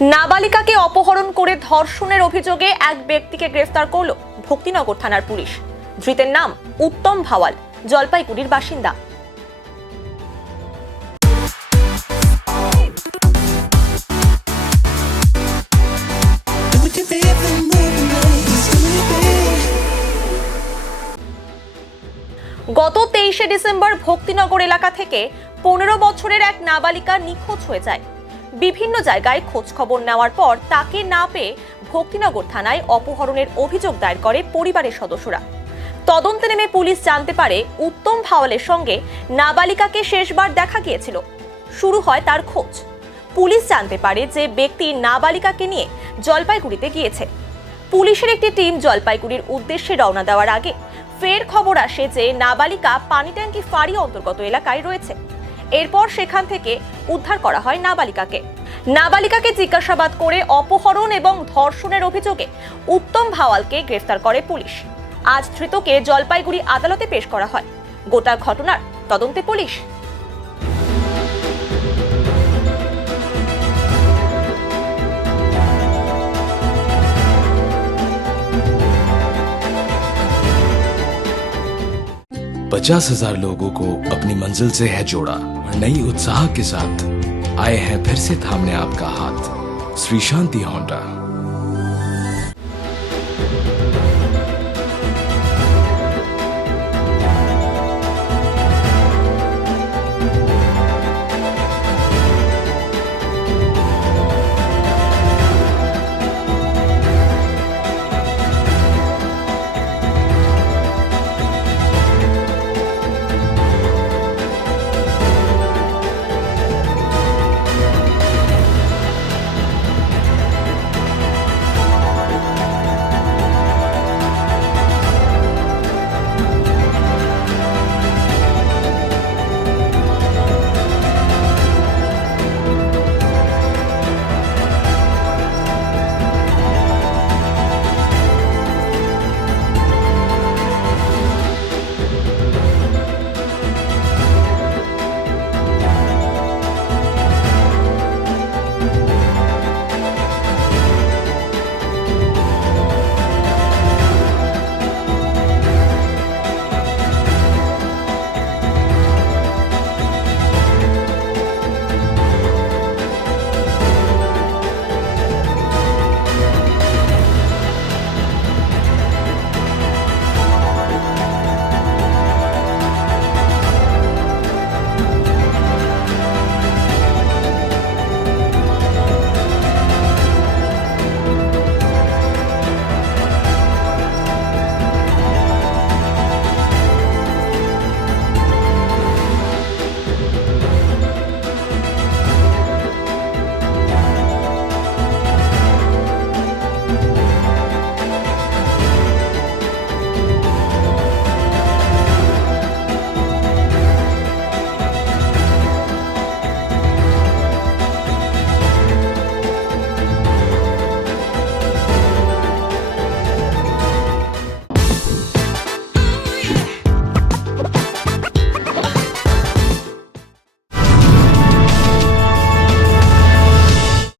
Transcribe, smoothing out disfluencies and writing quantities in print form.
নাবালিকাকে অপহরণ করে ধর্ষণের অভিযোগে এক ব্যক্তিকে গ্রেফতার করল ভক্তিনগর থানার পুলিশ। ধৃতের নাম উত্তম ভাওয়াল, জলপাইগুড়ির বাসিন্দা। গত 23শে ডিসেম্বর ভক্তিনগর এলাকা থেকে 15 বছরের এক নাবালিকা নিখোঁজ হয়ে যায়। বিভিন্ন জায়গায় খোঁজ খবর নেওয়ার পর তাকে না পেয়ে ভক্তিনগর থানায় অপহরণের অভিযোগ দায়ের করে পরিবারের সদস্যরা। তদন্তে নেমে পুলিশ জানতে পারে উত্তম ভাওয়ালের সঙ্গে নাবালিকাকে শেষবার দেখা গিয়েছিল। শুরু হয় তার খোঁজ। পুলিশ জানতে পারে যে ব্যক্তি নাবালিকাকে নিয়ে জলপাইগুড়িতে গিয়েছে। পুলিশের একটি টিম জলপাইগুড়ির উদ্দেশ্যে রওনা দেওয়ার আগে ফের খবর আসে যে নাবালিকা পানিট্যাঙ্কি ফাঁড়ি অন্তর্গত এলাকায় রয়েছে। এরপর সেখান থেকে উদ্ধার করা হয় নাবালিকাকে। নাবালিকাকে জিজ্ঞাসাবাদ করে অপহরণ এবং ধর্ষণের অভিযোগে উত্তম ভাওয়ালকে গ্রেফতার করে পুলিশ। আজ ধৃতকে জলপাইগুড়ি আদালতে পেশ করা হয়। গোটা ঘটনার তদন্তে পুলিশ। पचास हजार लोगों को अपनी मंजिल से है जोड़ा और नई उत्साह के साथ आए हैं फिर से थामने आपका हाथ। श्री शांति होंडा।